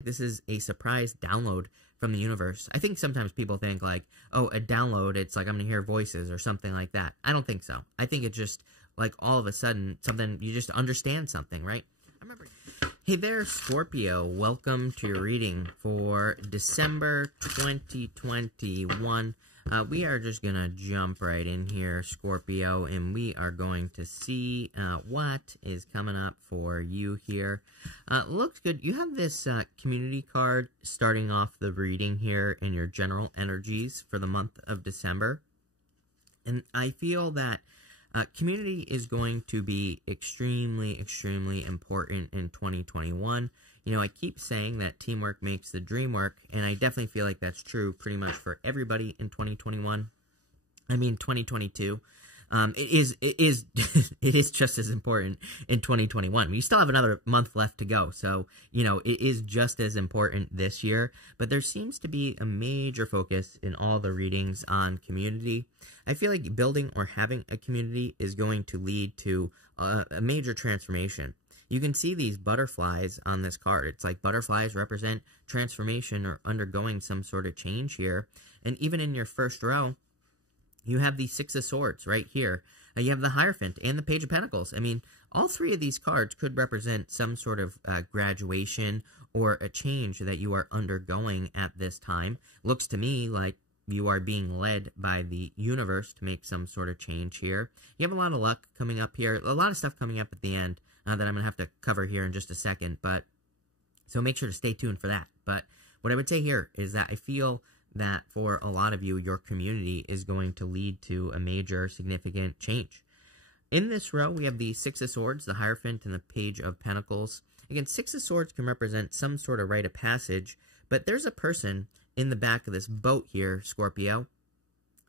This is a surprise download from the universe. I think sometimes people think like, oh, a download, it's like I'm going to hear voices or something like that. I don't think so. I think it's just like all of a sudden something, you just understand something, right? I remember. Hey there, Scorpio. Welcome to your reading for December 2021. We are just going to jump right in here, Scorpio, and we are going to see what is coming up for you here. Looks good. You have this community card starting off the reading here in your general energies for the month of December. And I feel that community is going to be extremely, extremely important in 2021. You know, I keep saying that teamwork makes the dream work, and I definitely feel like that's true pretty much for everybody in 2021. I mean, 2022. It is just as important in 2021. We still have another month left to go, so, you know, it is just as important this year, but there seems to be a major focus in all the readings on community. I feel like building or having a community is going to lead to a major transformation. You can see these butterflies on this card. It's like butterflies represent transformation or undergoing some sort of change here. And even in your first row, you have the Six of Swords right here. You have the Hierophant and the Page of Pentacles. I mean, all three of these cards could represent some sort of graduation or a change that you are undergoing at this time. Looks to me like you are being led by the universe to make some sort of change here. You have a lot of luck coming up here. A lot of stuff coming up at the end that I'm going to have to cover here in just a second. But so make sure to stay tuned for that. But what I would say here is that I feel that for a lot of you, your community is going to lead to a major significant change. In this row, we have the Six of Swords, the Hierophant, and the Page of Pentacles. Again, Six of Swords can represent some sort of rite of passage, but there's a person in the back of this boat here, Scorpio.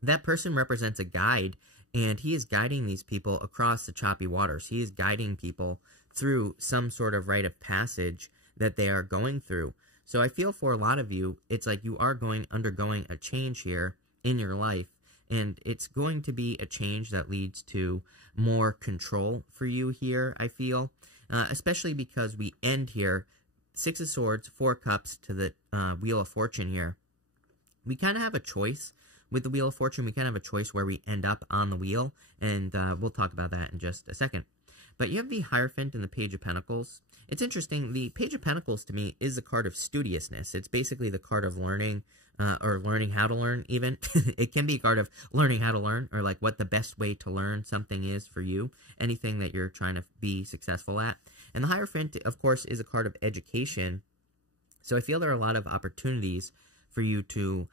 That person represents a guide, and he is guiding these people across the choppy waters. He is guiding people through some sort of rite of passage that they are going through. So I feel for a lot of you, it's like you are undergoing a change here in your life, and it's going to be a change that leads to more control for you here, I feel, especially because we end here, Six of Swords, Four Cups to the Wheel of Fortune here. We kind of have a choice with the Wheel of Fortune. We kind of have a choice where we end up on the wheel, and we'll talk about that in just a second. But you have the Hierophant and the Page of Pentacles. It's interesting. The Page of Pentacles, to me, is the card of studiousness. It's basically the card of learning, or learning how to learn, even. It can be a card of learning how to learn, or like what the best way to learn something is for you, anything that you're trying to be successful at. And the Hierophant, of course, is a card of education. So I feel there are a lot of opportunities for you to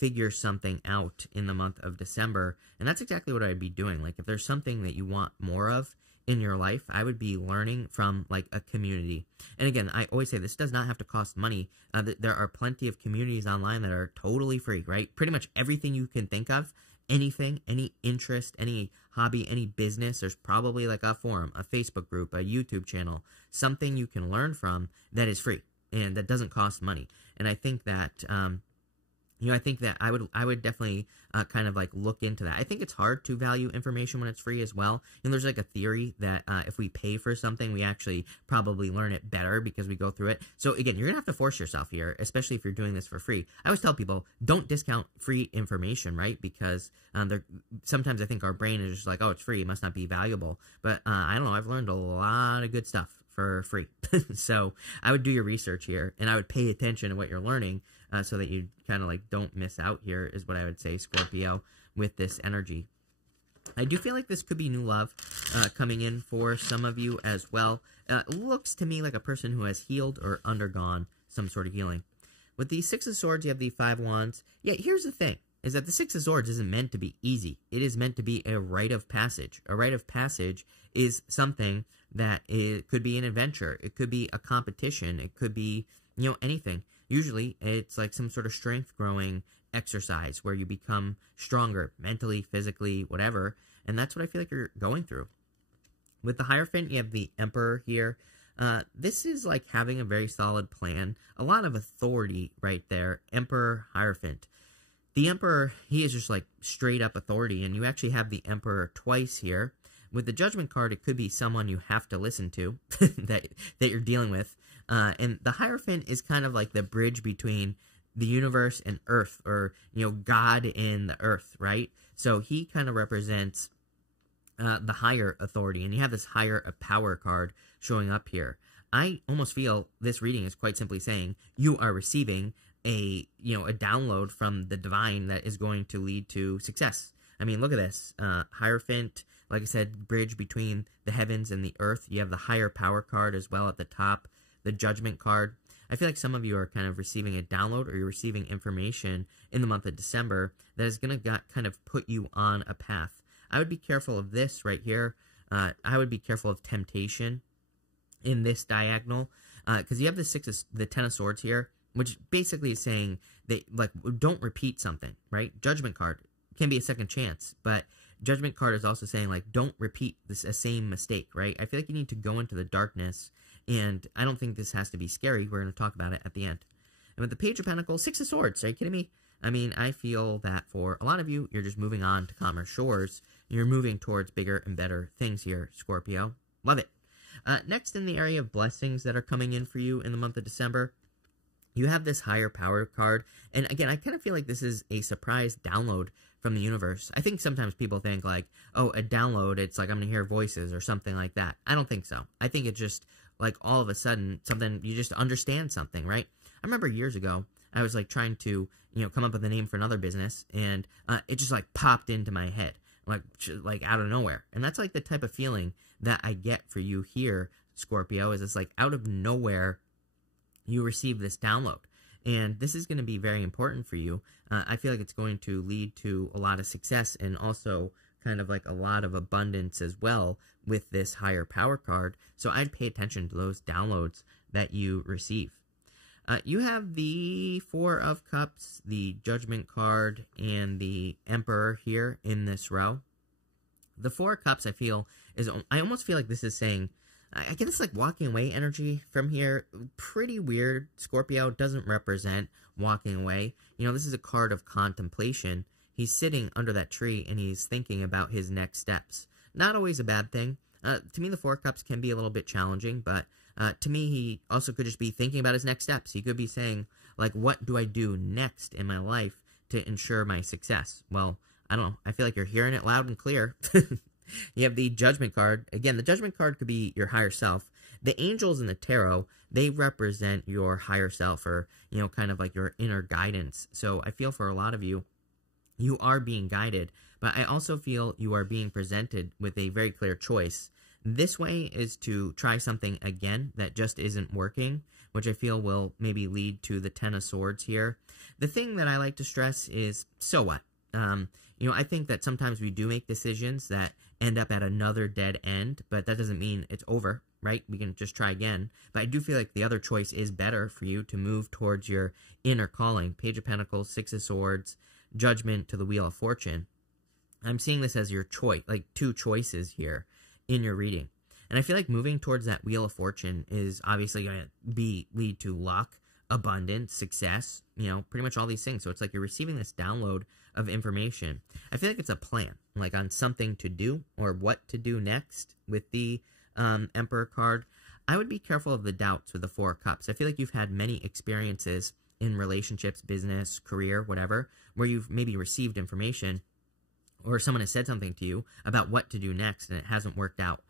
figure something out in the month of December. And that's exactly what I'd be doing. Like, if there's something that you want more of in your life, I would be learning from, like, a community. And again, I always say this does not have to cost money. There are plenty of communities online that are totally free, right? Pretty much everything you can think of, anything, any interest, any hobby, any business, there's probably like a forum, a Facebook group, a YouTube channel, something you can learn from that is free and that doesn't cost money. And I think that, I think that I would definitely kind of like look into that. I think it's hard to value information when it's free as well. And there's like a theory that if we pay for something, we actually probably learn it better because we go through it. So again, you're going to have to force yourself here, especially if you're doing this for free. I always tell people, don't discount free information, right? Because sometimes I think our brain is just like, oh, it's free, it must not be valuable. But I don't know, I've learned a lot of good stuff for free. So I would do your research here, and I would pay attention to what you're learning so that you kind of like don't miss out here, is what I would say, Scorpio, with this energy. I do feel like this could be new love coming in for some of you as well. Looks to me like a person who has healed or undergone some sort of healing. With the Six of Swords, you have the Five Wands. Yeah, here's the thing, is that the Six of Swords isn't meant to be easy. It is meant to be a rite of passage. A rite of passage is something that it could be an adventure. It could be a competition. It could be, anything. Usually, it's like some sort of strength growing exercise where you become stronger mentally, physically, whatever. And that's what I feel like you're going through. With the Hierophant, you have the Emperor here. This is like having a very solid plan. A lot of authority right there. Emperor, Hierophant. The Emperor, he is just like straight up authority. And you actually have the Emperor twice here. With the Judgment card, it could be someone you have to listen to that you're dealing with. And the Hierophant is kind of like the bridge between the universe and Earth, or, God in the Earth, right? So he kind of represents the higher authority, and you have this higher power card showing up here. I almost feel this reading is quite simply saying you are receiving a download from the divine that is going to lead to success. I mean, look at this. Hierophant, like I said, bridge between the heavens and the earth. You have the higher power card as well at the top, the judgment card. I feel like some of you are kind of receiving a download, or you're receiving information in the month of December that is going to kind of put you on a path. I would be careful of this right here. I would be careful of temptation in this diagonal, because you have the Ten of Swords here, which basically is saying that, like, don't repeat something, right? Judgment card can be a second chance, but Judgment card is also saying, like, don't repeat a same mistake, right? I feel like you need to go into the darkness, and I don't think this has to be scary. We're going to talk about it at the end. And with the Page of Pentacles, Six of Swords, are you kidding me? I mean, I feel that for a lot of you, you're just moving on to calmer shores. You're moving towards bigger and better things here, Scorpio. Love it. Next, in the area of blessings that are coming in for you in the month of December, you have this higher power card. And again, I kind of feel like this is a surprise download from the universe. I think sometimes people think like, oh, a download, it's like I'm going to hear voices or something like that. I don't think so. I think it's just like all of a sudden something, you just understand something, right? I remember years ago, I was like trying to, come up with a name for another business, and it just like popped into my head, like out of nowhere. And that's like the type of feeling that I get for you here, Scorpio, is it's like out of nowhere, you receive this download. And this is going to be very important for you. I feel like it's going to lead to a lot of success, and also kind of like a lot of abundance as well with this higher power card. So I'd pay attention to those downloads that you receive. You have the Four of Cups, the Judgment card, and the Emperor here in this row. The Four of Cups, I almost feel like this is saying, I get this like walking away energy from here. Pretty weird. Scorpio doesn't represent walking away. This is a card of contemplation. He's sitting under that tree and he's thinking about his next steps. Not always a bad thing. To me, the Four of Cups can be a little bit challenging, but to me, he also could just be thinking about his next steps. He could be saying, like, what do I do next in my life to ensure my success? Well, I don't know. I feel like you're hearing it loud and clear. You have the Judgment card. Again, the Judgment card could be your higher self. The angels in the tarot, they represent your higher self, or, kind of like your inner guidance. So I feel for a lot of you, you are being guided, but I also feel you are being presented with a very clear choice. This way is to try something again that just isn't working, which I feel will maybe lead to the Ten of Swords here. The thing that I like to stress is, so what? I think that sometimes we do make decisions that end up at another dead end, but that doesn't mean it's over, right? We can just try again. But I do feel like the other choice is better for you to move towards your inner calling. Page of Pentacles, Six of Swords, Judgment to the Wheel of Fortune. I'm seeing this as your choice, like two choices here in your reading. And I feel like moving towards that Wheel of Fortune is obviously going to lead to luck, abundance, success, pretty much all these things. So it's like you're receiving this download of information. I feel like it's a plan, like on something to do or what to do next with the Emperor card. I would be careful of the doubts with the Four of Cups. I feel like you've had many experiences in relationships, business, career, whatever, where you've maybe received information or someone has said something to you about what to do next and it hasn't worked out.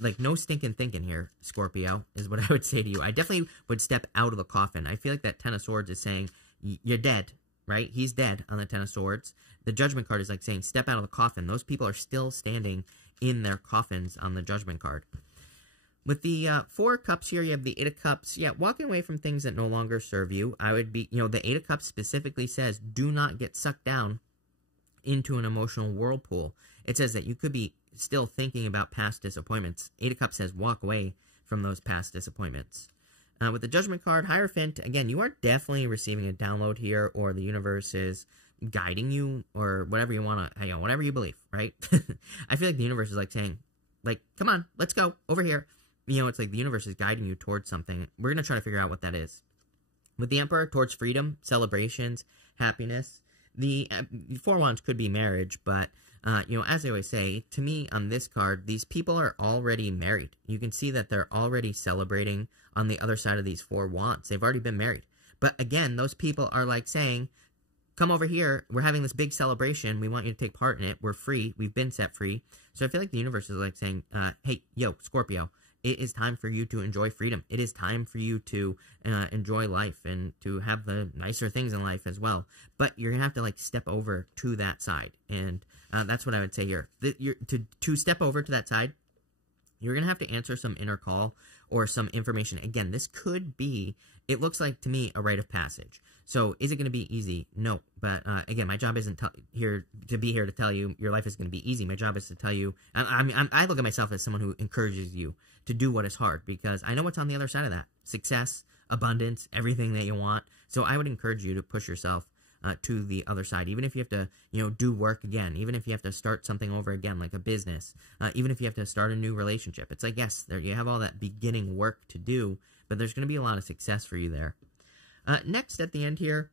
Like, no stinking thinking here, Scorpio, is what I would say to you. I definitely would step out of the coffin. I feel like that Ten of Swords is saying, you're dead, right? He's dead on the Ten of Swords. The Judgment card is like saying, step out of the coffin. Those people are still standing in their coffins on the Judgment card. With the Four of Cups here, you have the Eight of Cups. Yeah, walking away from things that no longer serve you. I would be, the Eight of Cups specifically says, do not get sucked down into an emotional whirlpool. It says that you could be still thinking about past disappointments. Eight of Cups says walk away from those past disappointments. With the Judgment card, Hierophant, again, you are definitely receiving a download here, or the universe is guiding you, or whatever you want to, whatever you believe, right? I feel like the universe is like saying, like, come on, let's go over here. It's like the universe is guiding you towards something. We're going to try to figure out what that is. With the Emperor, towards freedom, celebrations, happiness. The Four Wands could be marriage, but As I always say, to me on this card, these people are already married. You can see that they're already celebrating on the other side of these 4 wands. They've already been married. But again, those people are like saying, come over here. We're having this big celebration. We want you to take part in it. We're free. We've been set free. So I feel like the universe is like saying, hey, yo, Scorpio, it is time for you to enjoy freedom. It is time for you to enjoy life and to have the nicer things in life as well. But you're going to have to like step over to that side. And that's what I would say here. To step over to that side, you're going to have to answer some inner call or some information. Again, this could be, it looks like to me, a rite of passage. So is it going to be easy? No. But again, my job isn't here to tell you your life is going to be easy. My job is to tell you, I look at myself as someone who encourages you to do what is hard, because I know what's on the other side of that. Success, abundance, everything that you want. So I would encourage you to push yourself to the other side, even if you have to, do work again, even if you have to start something over again, like a business, even if you have to start a new relationship. It's like, yes, you have all that beginning work to do, but there's going to be a lot of success for you there. Next, at the end here,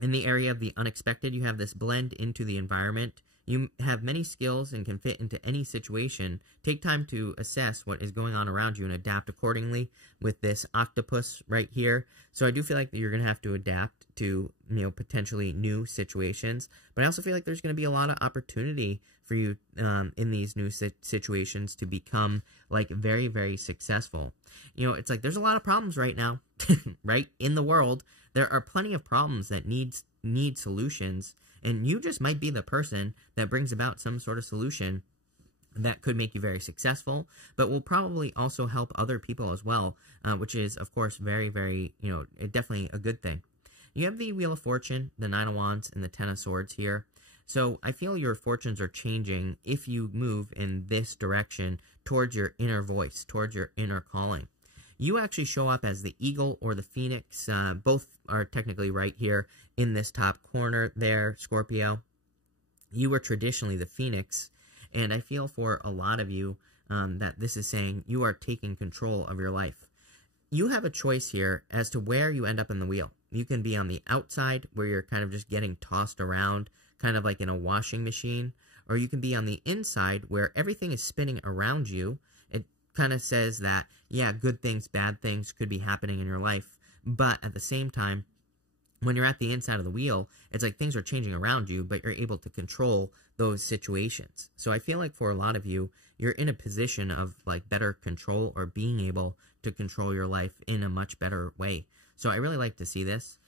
in the area of the unexpected, you have this blend into the environment. You have many skills and can fit into any situation. Take time to assess what is going on around you and adapt accordingly with this octopus right here. So I do feel like you're going to have to adapt to, potentially new situations. But I also feel like there's going to be a lot of opportunity for you in these new situations to become, like, very, very successful. It's like there's a lot of problems right now, right, in the world. There are plenty of problems that need solutions. And you just might be the person that brings about some sort of solution that could make you very successful, but will probably also help other people as well, which is, of course, very, very, definitely a good thing. You have the Wheel of Fortune, the 9 of Wands, and the 10 of Swords here. So I feel your fortunes are changing if you move in this direction towards your inner voice, towards your inner calling. You actually show up as the eagle or the phoenix. Both are technically right here in this top corner there, Scorpio. You were traditionally the phoenix, and I feel for a lot of you that this is saying you are taking control of your life. You have a choice here as to where you end up in the wheel. You can be on the outside, where you're kind of just getting tossed around, kind of like in a washing machine, or you can be on the inside, where everything is spinning around you. Kind of says that, yeah, good things, bad things could be happening in your life, but at the same time, when you're at the inside of the wheel, it's like things are changing around you, but you're able to control those situations. So I feel like for a lot of you, you're in a position of like better control, or being able to control your life in a much better way. So I really like to see this.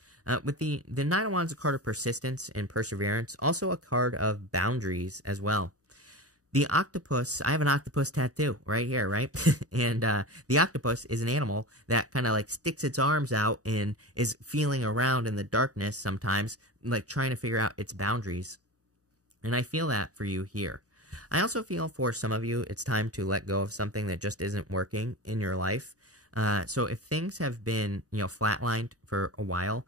With the 9 of Wands, a card of persistence and perseverance, also a card of boundaries as well. The octopus, I have an octopus tattoo right here, right? And the octopus is an animal that kind of like sticks its arms out and is feeling around in the darkness sometimes, like trying to figure out its boundaries. And I feel that for you here. I also feel for some of you, it's time to let go of something that just isn't working in your life. So if things have been, flatlined for a while,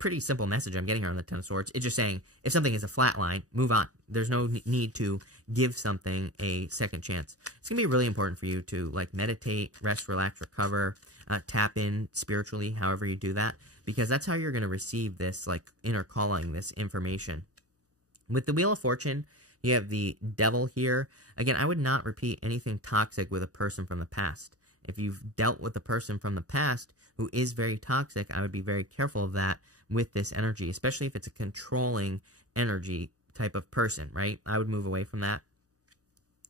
pretty simple message I'm getting here on the 10 of Swords. It's just saying, if something is a flat line, move on. There's no need to give something a second chance. It's going to be really important for you to, like, meditate, rest, relax, recover, tap in spiritually, however you do that, because that's how you're going to receive this, like, inner calling, this information. With the Wheel of Fortune, you have the Devil here. Again, I would not repeat anything toxic with a person from the past. If you've dealt with a person from the past who is very toxic, I would be very careful of that with this energy, especially if it's a controlling energy type of person, right? I would move away from that.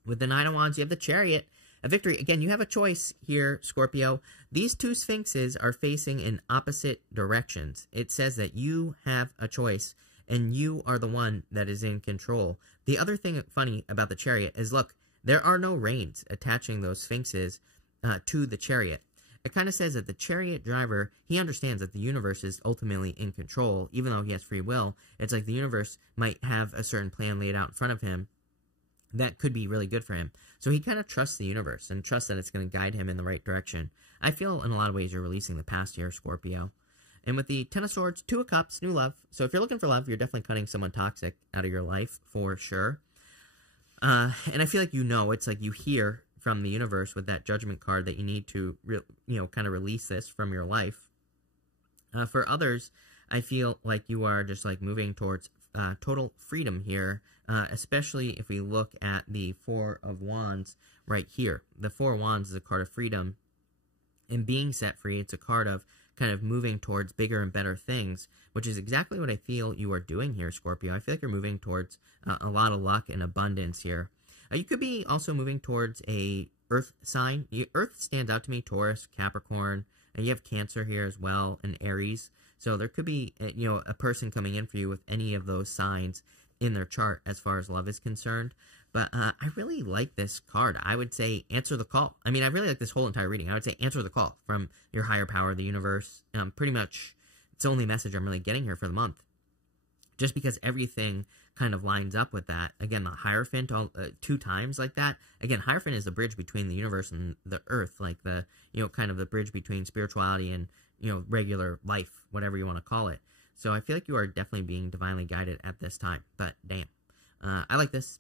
With the 9 of Wands, you have the Chariot, a victory. Again, you have a choice here, Scorpio. These two sphinxes are facing in opposite directions. It says that you have a choice, and you are the one that is in control. The other thing funny about the Chariot is, look, there are no reins attaching those sphinxes to the Chariot. It kind of says that the Chariot driver, he understands that the universe is ultimately in control, even though he has free will. It's like the universe might have a certain plan laid out in front of him that could be really good for him. So he kind of trusts the universe and trusts that it's going to guide him in the right direction. I feel in a lot of ways you're releasing the past here, Scorpio. And with the 10 of Swords, 2 of Cups, new love. So if you're looking for love, you're definitely cutting someone toxic out of your life for sure. And I feel like it's like you hear from the universe with that Judgment card that you need to, kind of release this from your life. For others, I feel like you are just like moving towards total freedom here, especially if we look at the Four of Wands right here. The Four of Wands is a card of freedom and being set free. It's a card of kind of moving towards bigger and better things, which is exactly what I feel you are doing here, Scorpio. I feel like you're moving towards a lot of luck and abundance here. You could be also moving towards a Earth sign. Earth stands out to me, Taurus, Capricorn, and you have Cancer here as well, and Aries. So there could be, a person coming in for you with any of those signs in their chart as far as love is concerned. But I really like this card. I would say answer the call. I mean, I really like this whole entire reading. I would say answer the call from your higher power, the universe. Pretty much, it's the only message I'm really getting here for the month. Just because everything kind of lines up with that. Again, the Hierophant 2 times like that. Again, Hierophant is the bridge between the universe and the earth. Like the, kind of the bridge between spirituality and, regular life, whatever you want to call it. So I feel like you are definitely being divinely guided at this time. But damn. I like this.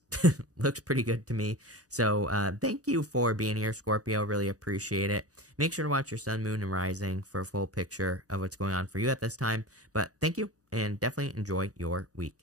Looks pretty good to me. So thank you for being here, Scorpio. Really appreciate it. Make sure to watch your sun, moon, and rising for a full picture of what's going on for you at this time. But thank you, and definitely enjoy your week.